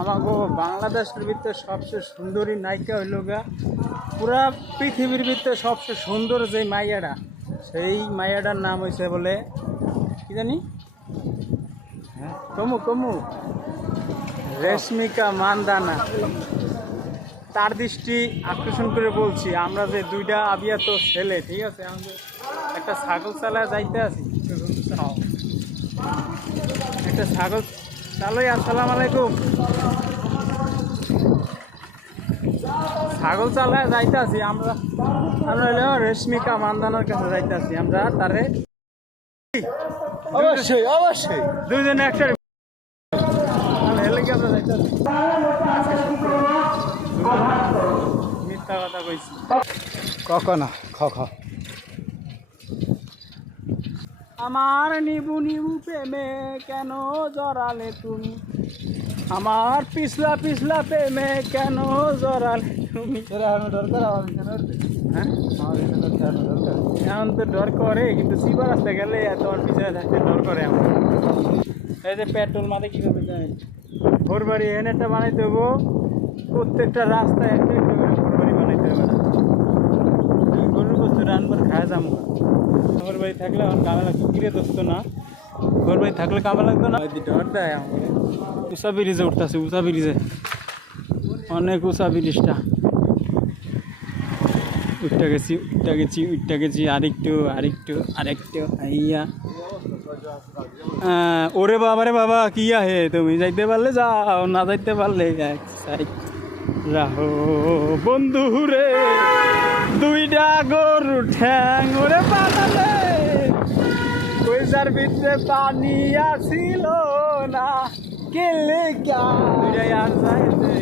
আমাকে বাংলাদেশের ভিতরে সবচেয়ে সুন্দরী নায়িকা হইল গা, পুরা পৃথিবীর ভিতরে সবচেয়ে সুন্দর যে মাইয়াটা, সেই মাইয়াটার নাম হয়েছে বলে কি জানি, কমু কমু রেশমিকা মান্দানা। তার দৃষ্টি আকর্ষণ করে বলছি, আমরা যে দুইটা আবিয়াত ছেলে, ঠিক আছে, আমাদের একটা ছাগল চালায় যাইতে আছি, একটা ছাগল চালাই। আসসালামু আলাইকুম। ছাগল চালায় যাইতে আছি আমরা, আমরা হইল রেশমিকা মান্দানার কাছে যাইতে আছি আমরা। তারে অবশ্যই অবশ্যই দুইজনে একটা মিথ্যা কথা কইছি কখনো খ খ আমার নিবু নিবু প্রেমে কেন জড়ালে তুমি, আমার পিছলা পিছলা প্রেমে কেন জড়ালে তুমি। হ্যাঁ এখন তো ডর করে, কিন্তু সিবার রাস্তা গেলে তোমার পিছনে থাকতে ডর করে আমার। এই যে পেট্রোল মাঝে কীভাবে যায়, ঘর বাড়ি এনে একটা বানাইতে হবো, প্রত্যেকটা রাস্তায় একটা একটা করে ঘর বাড়ি বানাইতে হবে না। গরুর বস্তু রানবার খায় যাবো, ঘর বাড়ি থাকলে আমার কামে লাগতো, কিরে দোস্ত না, ঘর বাড়ি থাকলে কামে লাগতো না। ডর দেয় আমার। উষা ব্রিজে উঠতেছে, উষা ব্রিজে অনেক উষা ব্রিজটা। উঠতে গেছি উঠতে গেছি উঠতে গেছি, আরেকটু আরেকটু আরেকটু আইয়া। ওরে বাবা রে বাবা, কি আহে, তুমি যাইতে পারলে যাও, না যাইতে পারলে এক সাইড রাহো বন্ধু রে, দুইটা গরু ঠ্যাং ওরে বানালে, কইজার ভিতরে পানি আসিল না, কেলে দুইটাই আর যাইতে